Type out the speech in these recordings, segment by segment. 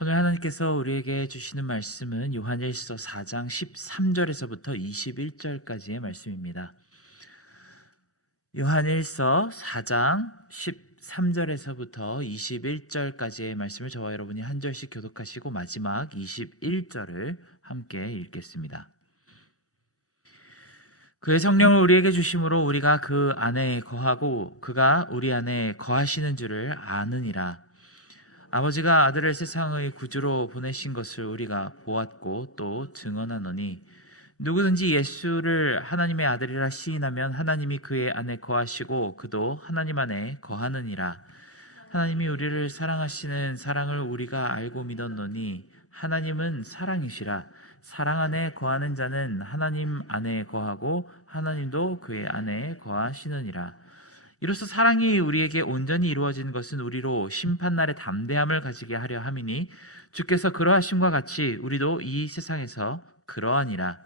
오늘 하나님께서 우리에게 주시는 말씀은 요한일서 4장 13절에서부터 21절까지의 말씀입니다. 요한일서 4장 13절에서부터 21절까지의 말씀을 저와 여러분이 한 절씩 교독하시고 마지막 21절을 함께 읽겠습니다. 그의 성령을 우리에게 주심으로 우리가 그 안에 거하고 그가 우리 안에 거하시는 줄을 아느니라. 아버지가 아들을 세상의 구주로 보내신 것을 우리가 보았고 또 증언하노니 누구든지 예수를 하나님의 아들이라 시인하면 하나님이 그의 안에 거하시고 그도 하나님 안에 거하느니라. 하나님이 우리를 사랑하시는 사랑을 우리가 알고 믿었노니 하나님은 사랑이시라. 사랑 안에 거하는 자는 하나님 안에 거하고 하나님도 그의 안에 거하시느니라. 이로써 사랑이 우리에게 온전히 이루어진 것은 우리로 심판날의 담대함을 가지게 하려 함이니 주께서 그러하심과 같이 우리도 이 세상에서 그러하니라.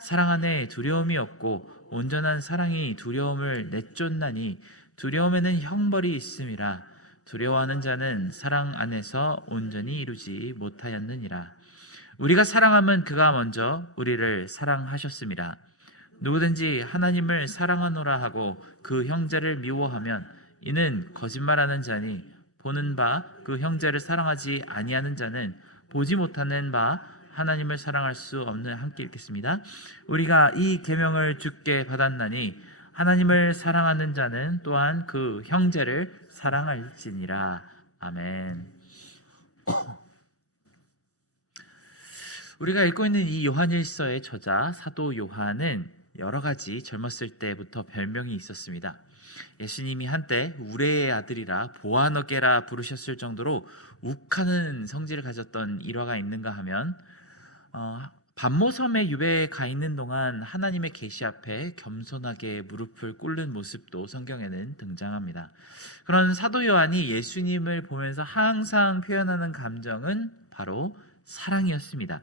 사랑 안에 두려움이 없고 온전한 사랑이 두려움을 내쫓나니 두려움에는 형벌이 있음이라. 두려워하는 자는 사랑 안에서 온전히 이루지 못하였느니라. 우리가 사랑하면 그가 먼저 우리를 사랑하셨음이라. 누구든지 하나님을 사랑하노라 하고 그 형제를 미워하면 이는 거짓말하는 자니 보는 바 그 형제를 사랑하지 아니하는 자는 보지 못하는 바 하나님을 사랑할 수 없는. 함께 읽겠습니다. 우리가 이 계명을 주께 받았나니 하나님을 사랑하는 자는 또한 그 형제를 사랑할지니라. 아멘. 우리가 읽고 있는 이 요한일서의 저자 사도 요한은 여러 가지 젊었을 때부터 별명이 있었습니다. 예수님이 한때 우레의 아들이라 보아너게라 부르셨을 정도로 욱하는 성질을 가졌던 일화가 있는가 하면 반모섬에 유배에 가 있는 동안 하나님의 계시 앞에 겸손하게 무릎을 꿇는 모습도 성경에는 등장합니다. 그런 사도 요한이 예수님을 보면서 항상 표현하는 감정은 바로 사랑이었습니다.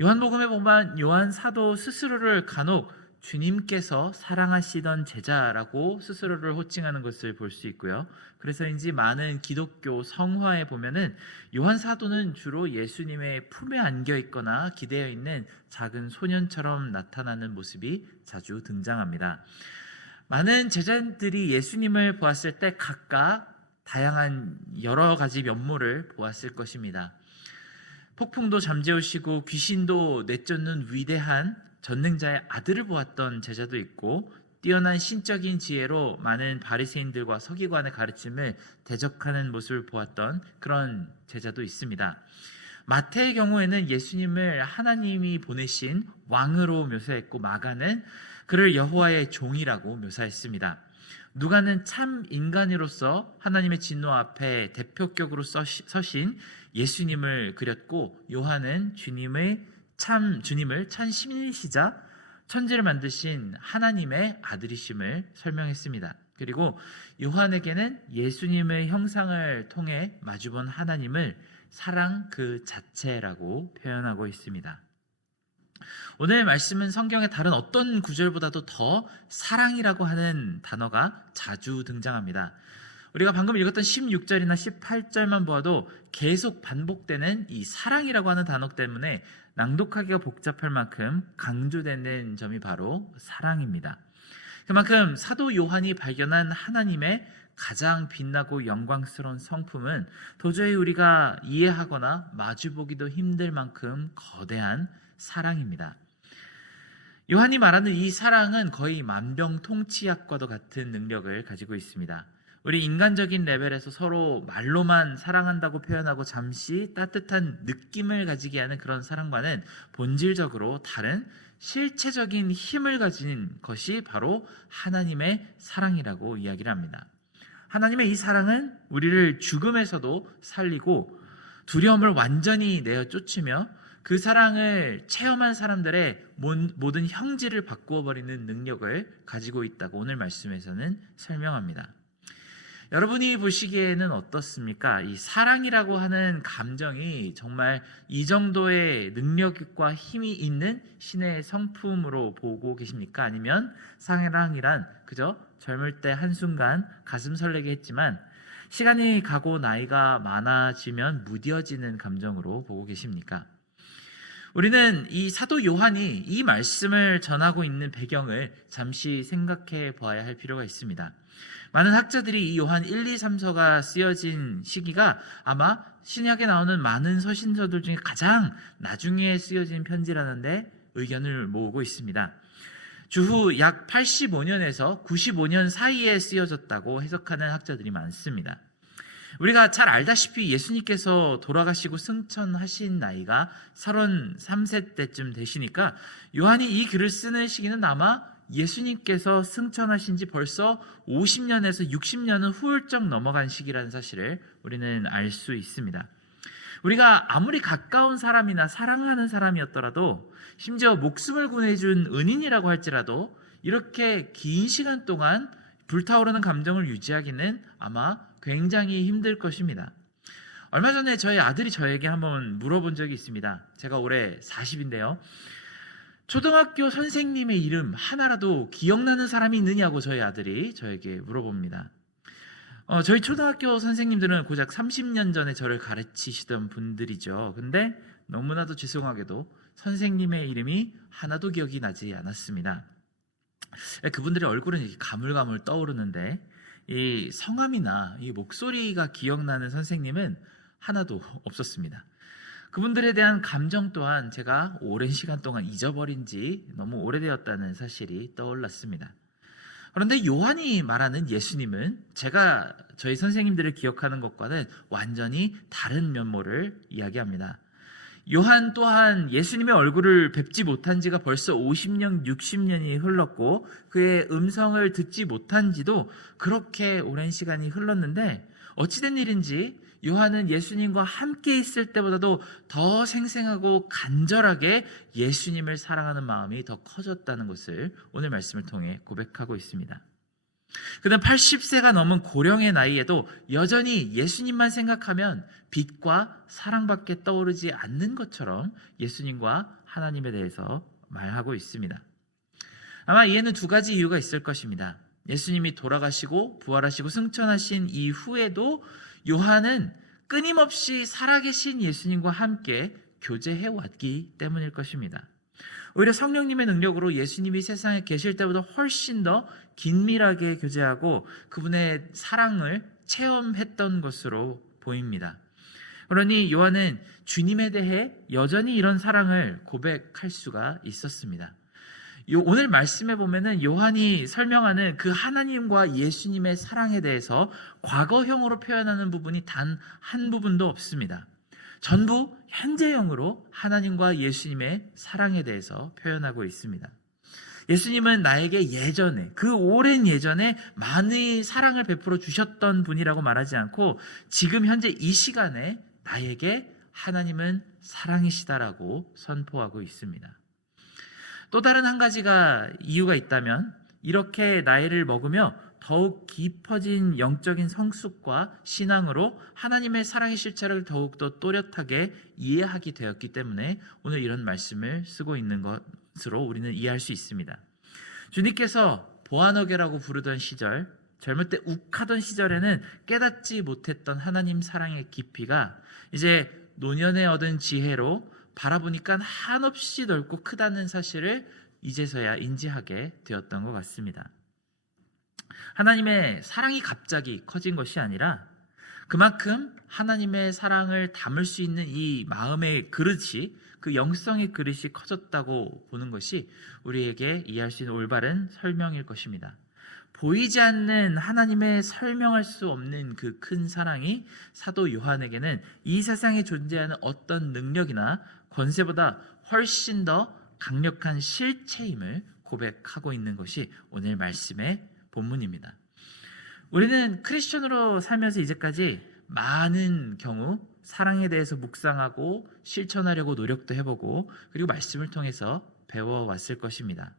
요한복음에 보면 요한 사도 스스로를 간혹 주님께서 사랑하시던 제자라고 스스로를 호칭하는 것을 볼 수 있고요. 그래서인지 많은 기독교 성화에 보면은 요한 사도는 주로 예수님의 품에 안겨 있거나 기대어 있는 작은 소년처럼 나타나는 모습이 자주 등장합니다. 많은 제자들이 예수님을 보았을 때 각각 다양한 여러 가지 면모를 보았을 것입니다. 폭풍도 잠재우시고 귀신도 내쫓는 위대한 전능자의 아들을 보았던 제자도 있고 뛰어난 신적인 지혜로 많은 바리새인들과 서기관의 가르침을 대적하는 모습을 보았던 그런 제자도 있습니다. 마태의 경우에는 예수님을 하나님이 보내신 왕으로 묘사했고 마가는 그를 여호와의 종이라고 묘사했습니다. 누가는 참 인간으로서 하나님의 진노 앞에 대표격으로 서신 예수님을 그렸고 요한은 주님을 참 신이시자 천지를 만드신 하나님의 아들이심을 설명했습니다. 그리고 요한에게는 예수님의 형상을 통해 마주본 하나님을 사랑 그 자체라고 표현하고 있습니다. 오늘 말씀은 성경의 다른 어떤 구절보다도 더 사랑이라고 하는 단어가 자주 등장합니다. 우리가 방금 읽었던 16절이나 18절만 보아도 계속 반복되는 이 사랑이라고 하는 단어 때문에 낭독하기가 복잡할 만큼 강조되는 점이 바로 사랑입니다. 그만큼 사도 요한이 발견한 하나님의 가장 빛나고 영광스러운 성품은 도저히 우리가 이해하거나 마주보기도 힘들 만큼 거대한 사랑입니다. 요한이 말하는 이 사랑은 거의 만병통치약과도 같은 능력을 가지고 있습니다. 우리 인간적인 레벨에서 서로 말로만 사랑한다고 표현하고 잠시 따뜻한 느낌을 가지게 하는 그런 사랑과는 본질적으로 다른 실체적인 힘을 가진 것이 바로 하나님의 사랑이라고 이야기를 합니다. 하나님의 이 사랑은 우리를 죽음에서도 살리고 두려움을 완전히 내어 쫓으며 그 사랑을 체험한 사람들의 모든 형질을 바꾸어 버리는 능력을 가지고 있다고 오늘 말씀에서는 설명합니다. 여러분이 보시기에는 어떻습니까? 이 사랑이라고 하는 감정이 정말 이 정도의 능력과 힘이 있는 신의 성품으로 보고 계십니까? 아니면 사랑이란 그저 젊을 때 한순간 가슴 설레게 했지만 시간이 가고 나이가 많아지면 무뎌지는 감정으로 보고 계십니까? 우리는 이 사도 요한이 이 말씀을 전하고 있는 배경을 잠시 생각해 보아야 할 필요가 있습니다. 많은 학자들이 이 요한 1, 2, 3서가 쓰여진 시기가 아마 신약에 나오는 많은 서신서들 중에 가장 나중에 쓰여진 편지라는데 의견을 모으고 있습니다. 주후 약 85년에서 95년 사이에 쓰여졌다고 해석하는 학자들이 많습니다. 우리가 잘 알다시피 예수님께서 돌아가시고 승천하신 나이가 33세 때쯤 되시니까 요한이 이 글을 쓰는 시기는 아마 예수님께서 승천하신 지 벌써 50년에서 60년은 훌쩍 넘어간 시기라는 사실을 우리는 알 수 있습니다. 우리가 아무리 가까운 사람이나 사랑하는 사람이었더라도, 심지어 목숨을 구해준 은인이라고 할지라도 이렇게 긴 시간 동안 불타오르는 감정을 유지하기는 아마 굉장히 힘들 것입니다. 얼마 전에 저희 아들이 저에게 한번 물어본 적이 있습니다. 제가 올해 40인데요. 초등학교 선생님의 이름 하나라도 기억나는 사람이 있느냐고 저희 아들이 저에게 물어봅니다. 저희 초등학교 선생님들은 고작 30년 전에 저를 가르치시던 분들이죠. 근데 너무나도 죄송하게도 선생님의 이름이 하나도 기억이 나지 않았습니다. 그분들의 얼굴은 이렇게 가물가물 떠오르는데 이 성함이나 이 목소리가 기억나는 선생님은 하나도 없었습니다. 그분들에 대한 감정 또한 제가 오랜 시간 동안 잊어버린 지 너무 오래되었다는 사실이 떠올랐습니다. 그런데 요한이 말하는 예수님은 제가 저희 선생님들을 기억하는 것과는 완전히 다른 면모를 이야기합니다. 요한 또한 예수님의 얼굴을 뵙지 못한 지가 벌써 50년, 60년이 흘렀고 그의 음성을 듣지 못한 지도 그렇게 오랜 시간이 흘렀는데 어찌된 일인지 요한은 예수님과 함께 있을 때보다도 더 생생하고 간절하게 예수님을 사랑하는 마음이 더 커졌다는 것을 오늘 말씀을 통해 고백하고 있습니다. 그는 80세가 넘은 고령의 나이에도 여전히 예수님만 생각하면 빛과 사랑밖에 떠오르지 않는 것처럼 예수님과 하나님에 대해서 말하고 있습니다. 아마 이에는 두 가지 이유가 있을 것입니다. 예수님이 돌아가시고 부활하시고 승천하신 이후에도 요한은 끊임없이 살아계신 예수님과 함께 교제해 왔기 때문일 것입니다. 오히려 성령님의 능력으로 예수님이 세상에 계실 때보다 훨씬 더 긴밀하게 교제하고 그분의 사랑을 체험했던 것으로 보입니다. 그러니 요한은 주님에 대해 여전히 이런 사랑을 고백할 수가 있었습니다. 오늘 말씀에 보면은 요한이 설명하는 그 하나님과 예수님의 사랑에 대해서 과거형으로 표현하는 부분이 단 한 부분도 없습니다. 전부 현재형으로 하나님과 예수님의 사랑에 대해서 표현하고 있습니다. 예수님은 나에게 예전에, 그 오랜 예전에 많은 사랑을 베풀어 주셨던 분이라고 말하지 않고 지금 현재 이 시간에 나에게 하나님은 사랑이시다라고 선포하고 있습니다. 또 다른 한 가지가 이유가 있다면 이렇게 나이를 먹으며 더욱 깊어진 영적인 성숙과 신앙으로 하나님의 사랑의 실체를 더욱더 또렷하게 이해하게 되었기 때문에 오늘 이런 말씀을 쓰고 있는 것으로 우리는 이해할 수 있습니다. 주님께서 보아너게라고 부르던 시절, 젊을 때 욱하던 시절에는 깨닫지 못했던 하나님 사랑의 깊이가 이제 노년에 얻은 지혜로 바라보니까 한없이 넓고 크다는 사실을 이제서야 인지하게 되었던 것 같습니다. 하나님의 사랑이 갑자기 커진 것이 아니라 그만큼 하나님의 사랑을 담을 수 있는 이 마음의 그릇이, 그 영성의 그릇이 커졌다고 보는 것이 우리에게 이해할 수 있는 올바른 설명일 것입니다. 보이지 않는 하나님의 설명할 수 없는 그 큰 사랑이 사도 요한에게는 이 세상에 존재하는 어떤 능력이나 권세보다 훨씬 더 강력한 실체임을 고백하고 있는 것이 오늘 말씀의 본문입니다. 우리는 크리스천으로 살면서 이제까지 많은 경우 사랑에 대해서 묵상하고 실천하려고 노력도 해보고 그리고 말씀을 통해서 배워왔을 것입니다.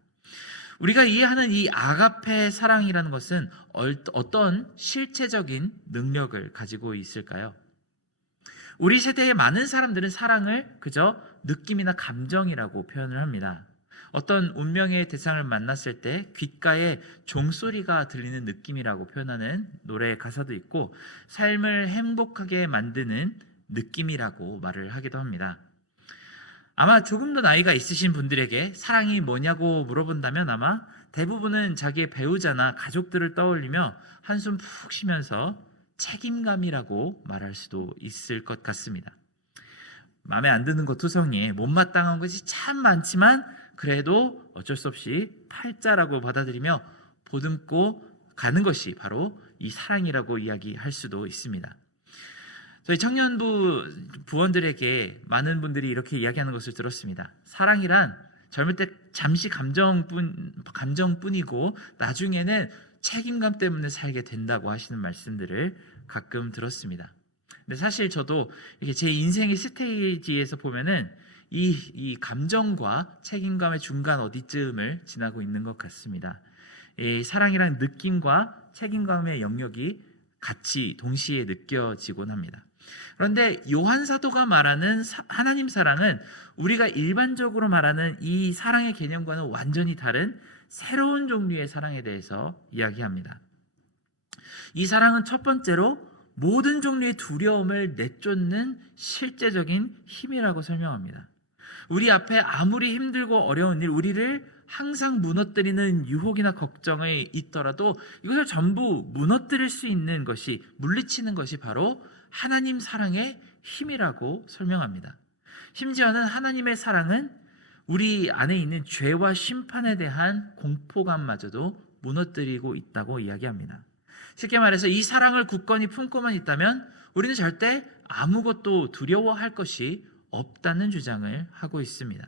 우리가 이해하는 이 아가페 사랑이라는 것은 어떤 실체적인 능력을 가지고 있을까요? 우리 세대의 많은 사람들은 사랑을 그저 느낌이나 감정이라고 표현을 합니다. 어떤 운명의 대상을 만났을 때 귓가에 종소리가 들리는 느낌이라고 표현하는 노래 가사도 있고, 삶을 행복하게 만드는 느낌이라고 말을 하기도 합니다. 아마 조금 더 나이가 있으신 분들에게 사랑이 뭐냐고 물어본다면 아마 대부분은 자기의 배우자나 가족들을 떠올리며 한숨 푹 쉬면서 책임감이라고 말할 수도 있을 것 같습니다. 마음에 안 드는 것 투성이에 못마땅한 것이 참 많지만 그래도 어쩔 수 없이 팔자라고 받아들이며 보듬고 가는 것이 바로 이 사랑이라고 이야기할 수도 있습니다. 저희 청년부 부원들에게 많은 분들이 이렇게 이야기하는 것을 들었습니다. 사랑이란 젊을 때 잠시 감정뿐이고 나중에는 책임감 때문에 살게 된다고 하시는 말씀들을 가끔 들었습니다. 근데 사실 저도 이렇게 제 인생의 스테이지에서 보면은 이 감정과 책임감의 중간 어디쯤을 지나고 있는 것 같습니다. 이 사랑이란 느낌과 책임감의 영역이 같이 동시에 느껴지곤 합니다. 그런데 요한 사도가 말하는 하나님 사랑은 우리가 일반적으로 말하는 이 사랑의 개념과는 완전히 다른 새로운 종류의 사랑에 대해서 이야기합니다. 이 사랑은 첫 번째로 모든 종류의 두려움을 내쫓는 실제적인 힘이라고 설명합니다. 우리 앞에 아무리 힘들고 어려운 일, 우리를 항상 무너뜨리는 유혹이나 걱정이 있더라도 이것을 전부 무너뜨릴 수 있는 것이, 물리치는 것이 바로 하나님 사랑의 힘이라고 설명합니다. 심지어는 하나님의 사랑은 우리 안에 있는 죄와 심판에 대한 공포감마저도 무너뜨리고 있다고 이야기합니다. 쉽게 말해서 이 사랑을 굳건히 품고만 있다면 우리는 절대 아무것도 두려워할 것이 없다는 주장을 하고 있습니다.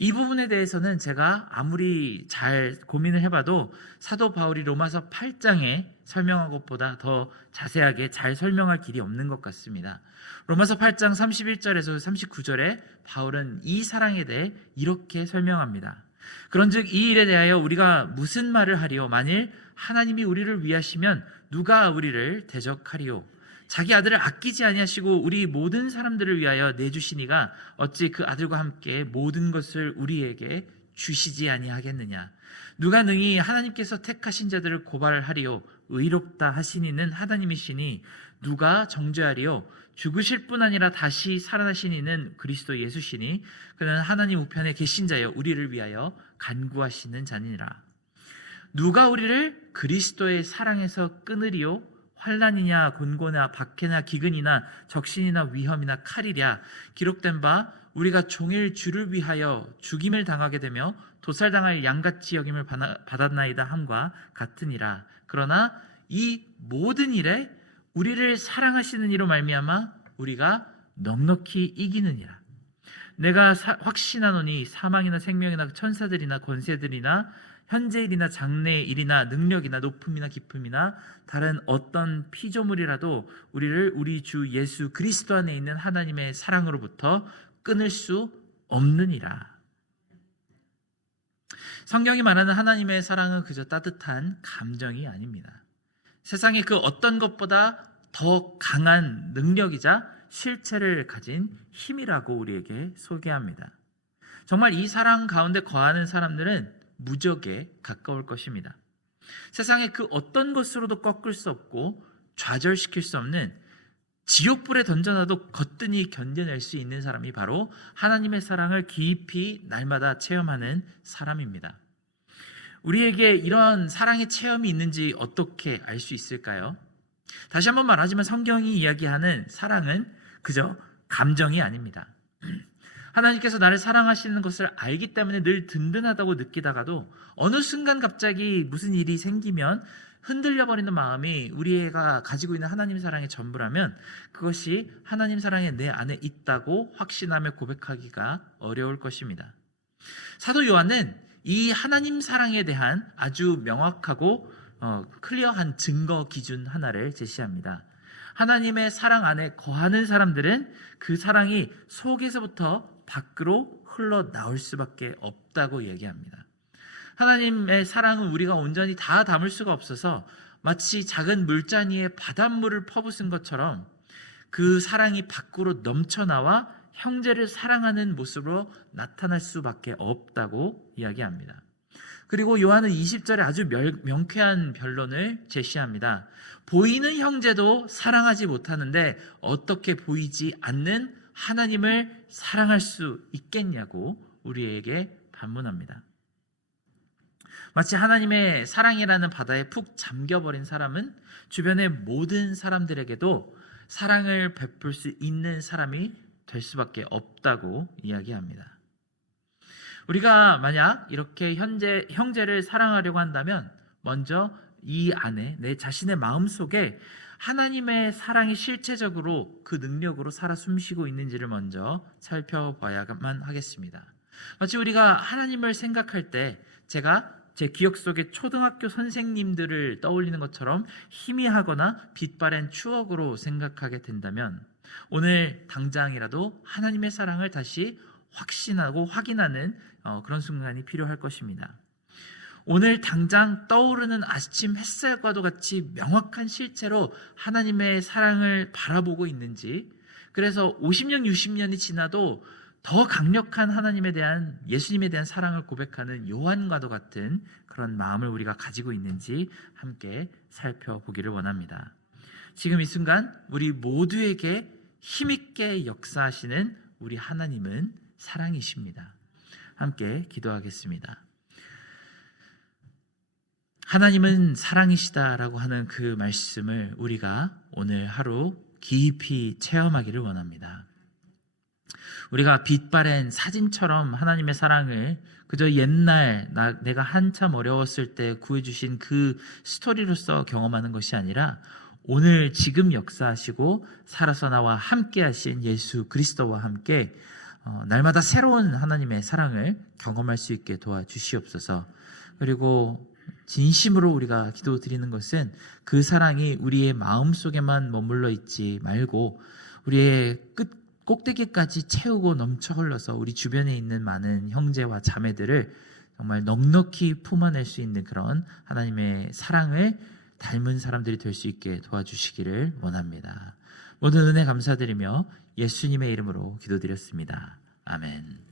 이 부분에 대해서는 제가 아무리 잘 고민을 해봐도 사도 바울이 로마서 8장에 설명한 것보다 더 자세하게 잘 설명할 길이 없는 것 같습니다. 로마서 8장 31절에서 39절에 바울은 이 사랑에 대해 이렇게 설명합니다. 그런즉 이 일에 대하여 우리가 무슨 말을 하리요? 만일 하나님이 우리를 위하시면 누가 우리를 대적하리요? 자기 아들을 아끼지 아니하시고 우리 모든 사람들을 위하여 내주시니가 어찌 그 아들과 함께 모든 것을 우리에게 주시지 아니하겠느냐? 누가 능히 하나님께서 택하신 자들을 고발하리요? 의롭다 하시니는 하나님이시니 누가 정죄하리요? 죽으실 뿐 아니라 다시 살아나신 이는 그리스도 예수시니 그는 하나님 우편에 계신 자여 우리를 위하여 간구하시는 자니라. 누가 우리를 그리스도의 사랑에서 끊으리요? 환난이냐 곤고나 박해나 기근이나 적신이나 위험이나 칼이랴. 기록된 바 우리가 종일 주를 위하여 죽임을 당하게 되며 도살당할 양같이 여김을 받았나이다 함과 같으니라. 그러나 이 모든 일에 우리를 사랑하시는 이로 말미암아 우리가 넉넉히 이기느니라. 내가 확신하노니 사망이나 생명이나 천사들이나 권세들이나 현재일이나 장래일이나 능력이나 높음이나 깊음이나 다른 어떤 피조물이라도 우리를 우리 주 예수 그리스도 안에 있는 하나님의 사랑으로부터 끊을 수 없느니라. 성경이 말하는 하나님의 사랑은 그저 따뜻한 감정이 아닙니다. 세상의 그 어떤 것보다 더 강한 능력이자 실체를 가진 힘이라고 우리에게 소개합니다. 정말 이 사랑 가운데 거하는 사람들은 무적에 가까울 것입니다. 세상의 그 어떤 것으로도 꺾을 수 없고 좌절시킬 수 없는 지옥불에 던져놔도 거뜬히 견뎌낼 수 있는 사람이 바로 하나님의 사랑을 깊이 날마다 체험하는 사람입니다. 우리에게 이런 사랑의 체험이 있는지 어떻게 알 수 있을까요? 다시 한번 말하지만 성경이 이야기하는 사랑은 그저 감정이 아닙니다. 하나님께서 나를 사랑하시는 것을 알기 때문에 늘 든든하다고 느끼다가도 어느 순간 갑자기 무슨 일이 생기면 흔들려버리는 마음이 우리가 가지고 있는 하나님 사랑의 전부라면 그것이 하나님 사랑이 내 안에 있다고 확신하며 고백하기가 어려울 것입니다. 사도 요한은 이 하나님 사랑에 대한 아주 명확하고 클리어한 증거 기준 하나를 제시합니다. 하나님의 사랑 안에 거하는 사람들은 그 사랑이 속에서부터 밖으로 흘러나올 수밖에 없다고 얘기합니다. 하나님의 사랑은 우리가 온전히 다 담을 수가 없어서 마치 작은 물잔위에 바닷물을 퍼붓은 것처럼 그 사랑이 밖으로 넘쳐나와 형제를 사랑하는 모습으로 나타날 수밖에 없다고 이야기합니다. 그리고 요한은 20절에 아주 명쾌한 변론을 제시합니다. 보이는 형제도 사랑하지 못하는데 어떻게 보이지 않는 하나님을 사랑할 수 있겠냐고 우리에게 반문합니다. 마치 하나님의 사랑이라는 바다에 푹 잠겨버린 사람은 주변의 모든 사람들에게도 사랑을 베풀 수 있는 사람이 될 수밖에 없다고 이야기합니다. 우리가 만약 이렇게 형제를 사랑하려고 한다면 먼저 이 안에 내 자신의 마음속에 하나님의 사랑이 실체적으로 그 능력으로 살아 숨쉬고 있는지를 먼저 살펴봐야만 하겠습니다. 마치 우리가 하나님을 생각할 때 제가 제 기억 속에 초등학교 선생님들을 떠올리는 것처럼 희미하거나 빛바랜 추억으로 생각하게 된다면 오늘 당장이라도 하나님의 사랑을 다시 확신하고 확인하는 그런 순간이 필요할 것입니다. 오늘 당장 떠오르는 아침 햇살과도 같이 명확한 실체로 하나님의 사랑을 바라보고 있는지, 그래서 50년, 60년이 지나도 더 강력한 하나님에 대한, 예수님에 대한 사랑을 고백하는 요한과도 같은 그런 마음을 우리가 가지고 있는지 함께 살펴보기를 원합니다. 지금 이 순간 우리 모두에게 힘있게 역사하시는 우리 하나님은 사랑이십니다. 함께 기도하겠습니다. 하나님은 사랑이시다라고 하는 그 말씀을 우리가 오늘 하루 깊이 체험하기를 원합니다. 우리가 빛바랜 사진처럼 하나님의 사랑을 그저 옛날 내가 한참 어려웠을 때 구해주신 그 스토리로서 경험하는 것이 아니라 오늘 지금 역사하시고 살아서 나와 함께 하신 예수 그리스도와 함께 날마다 새로운 하나님의 사랑을 경험할 수 있게 도와주시옵소서. 그리고 진심으로 우리가 기도드리는 것은 그 사랑이 우리의 마음속에만 머물러 있지 말고 우리의 꼭대기까지 채우고 넘쳐 흘러서 우리 주변에 있는 많은 형제와 자매들을 정말 넉넉히 품어낼 수 있는 그런 하나님의 사랑을 닮은 사람들이 될 수 있게 도와주시기를 원합니다. 모든 은혜 감사드리며 예수님의 이름으로 기도드렸습니다. 아멘.